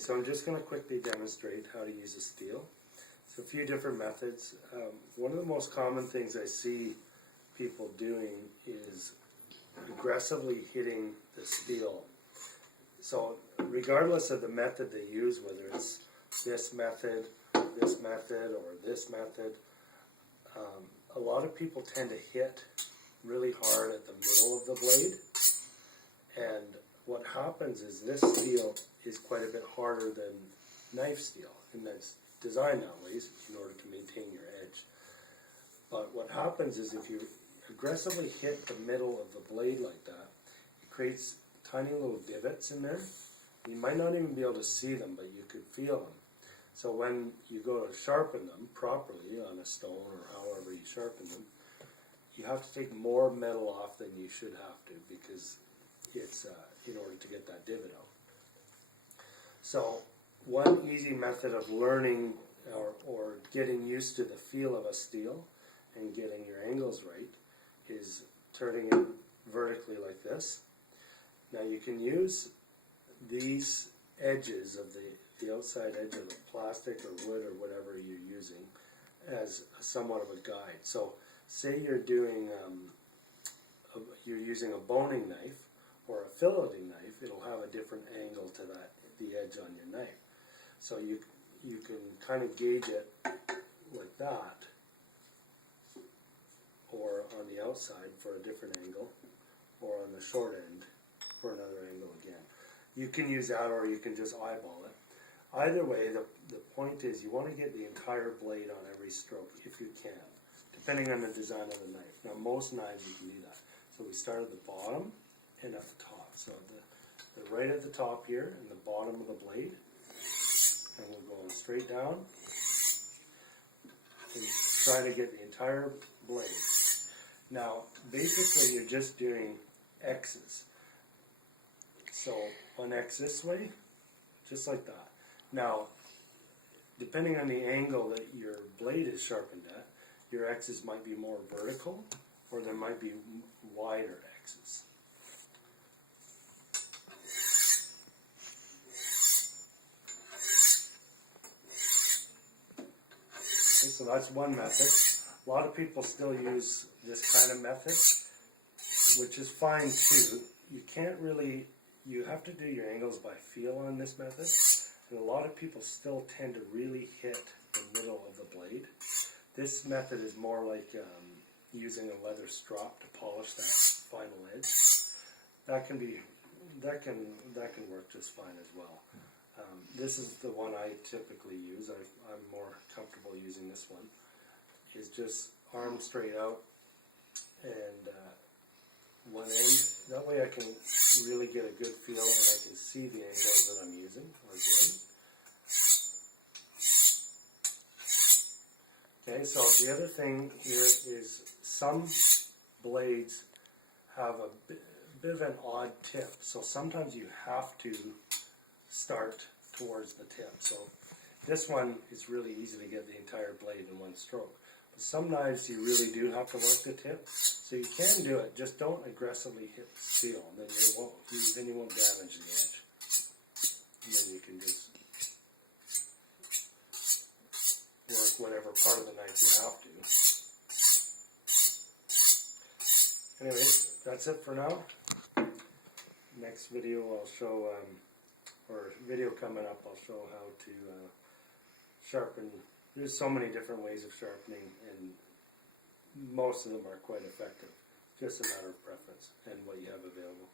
so I'm just going to quickly demonstrate how to use a steel. So a few different methods. One of the most common things I see people doing is aggressively hitting the steel. So regardless of the method they use, whether it's this method, or this method, a lot of people tend to hit really hard at the middle of the blade, and what happens is this steel is quite a bit harder than knife steel, and that's designed that way in order to maintain your edge. But what happens is if you aggressively hit the middle of the blade like that, it creates tiny little divots in there. You might not even be able to see them, but you could feel them. So when you go to sharpen them properly on a stone or however you sharpen them, you have to take more metal off than you should have to, because it's in order to get that divot out. So one easy method of learning or getting used to the feel of a steel and getting your angles right is turning it vertically like this. Now you can use these edges of the outside edge of the plastic or wood or whatever you're using as somewhat of a guide. So say you're doing you're using a boning knife or a filleting knife, it'll have a different angle to the edge on your knife. So you can kind of gauge it like that, or on the outside for a different angle, or on the short end for another angle again. You can use that, or you can just eyeball it. Either way, the point is you want to get the entire blade on every stroke if you can, depending on the design of the knife. Now most knives you can do that. So we start at the bottom and at the top. So the right at the top here and the bottom of the blade, and we'll go straight down and try to get the entire blade. Now basically you're just doing X's. So one X this way, just like that. Now, depending on the angle that your blade is sharpened at, your X's might be more vertical, or there might be wider X's. Okay, so that's one method. A lot of people still use this kind of method, which is fine too. You can't really, you have to do your angles by feel on this method. And a lot of people still tend to really hit the middle of the blade. This method is more like using a leather strop to polish that final edge. That can work just fine as well. This is the one I typically use. I'm more comfortable using this one. Is just arm straight out and one end. That way I can really get a good feel and I can see the angles that I'm using or doing. Okay, so the other thing here is some blades have a bit of an odd tip. So sometimes you have to start towards the tip. So this one is really easy to get the entire blade in one stroke. Some knives you really do have to work the tip, so you can do it. Just don't aggressively hit the steel, then you won't damage the edge. And then you can just work whatever part of the knife you have to. Anyways, that's it for now. Next video I'll show, or video coming up, I'll show how to sharpen. There's so many different ways of sharpening, and most of them are quite effective. Just a matter of preference and what you have available.